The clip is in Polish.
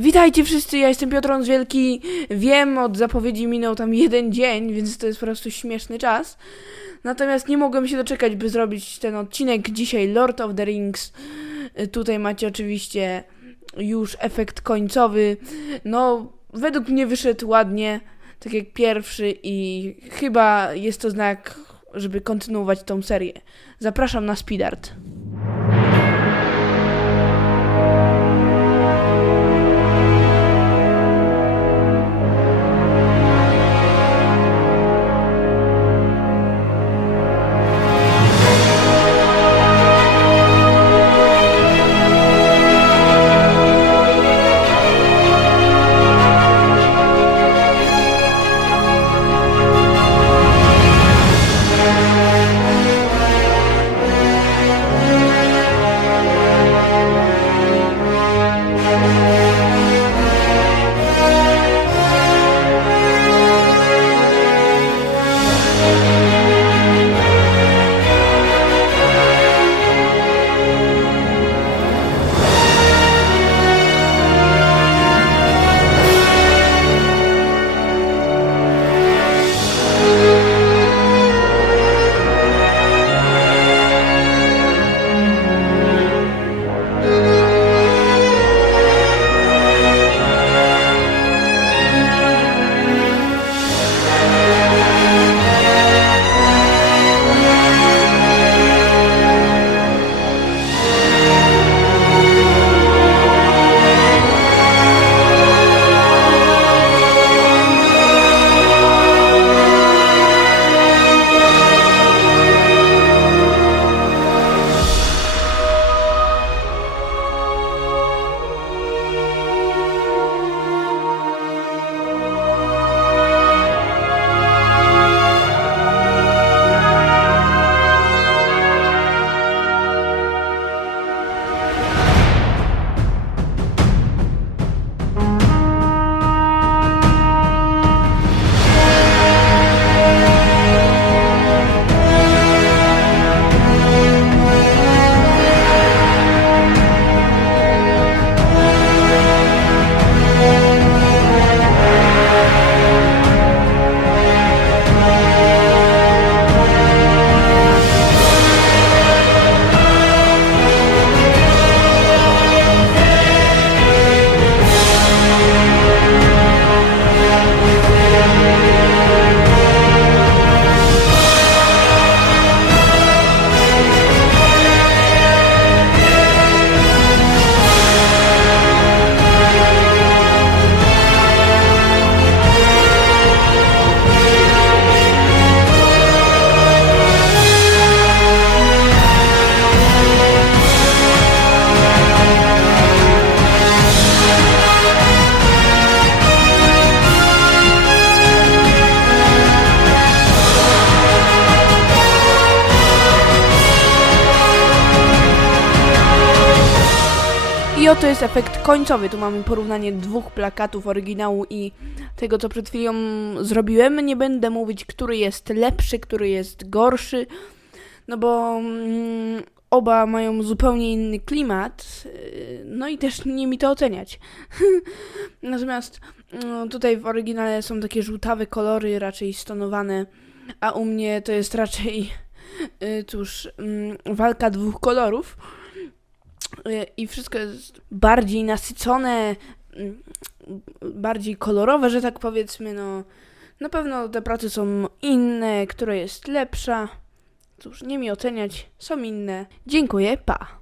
Witajcie wszyscy, ja jestem Piotr Wielki. Wiem, od zapowiedzi minął tam jeden dzień, więc to jest po prostu śmieszny czas. Natomiast nie mogłem się doczekać, by zrobić ten odcinek. Dzisiaj Lord of the Rings. Tutaj macie oczywiście już efekt końcowy. No, według mnie wyszedł ładnie, tak jak pierwszy i chyba jest to znak, żeby kontynuować tą serię. Zapraszam na speedart. I oto jest efekt końcowy. Tu mamy porównanie dwóch plakatów oryginału i tego, co przed chwilą zrobiłem. Nie będę mówić, który jest lepszy, który jest gorszy, no bo mm, oba mają zupełnie inny klimat. yy, No i też nie mi to oceniać. Natomiast mm, tutaj w oryginale są takie żółtawe kolory, raczej stonowane, a u mnie to jest raczej, yy, cóż, mm, walka dwóch kolorów y, i wszystko jest bardziej nasycone, mm, bardziej kolorowe, że tak powiedzmy, no. Na pewno te prace są inne, która jest lepsza. Cóż, nie mi oceniać, są inne. Dziękuję, pa.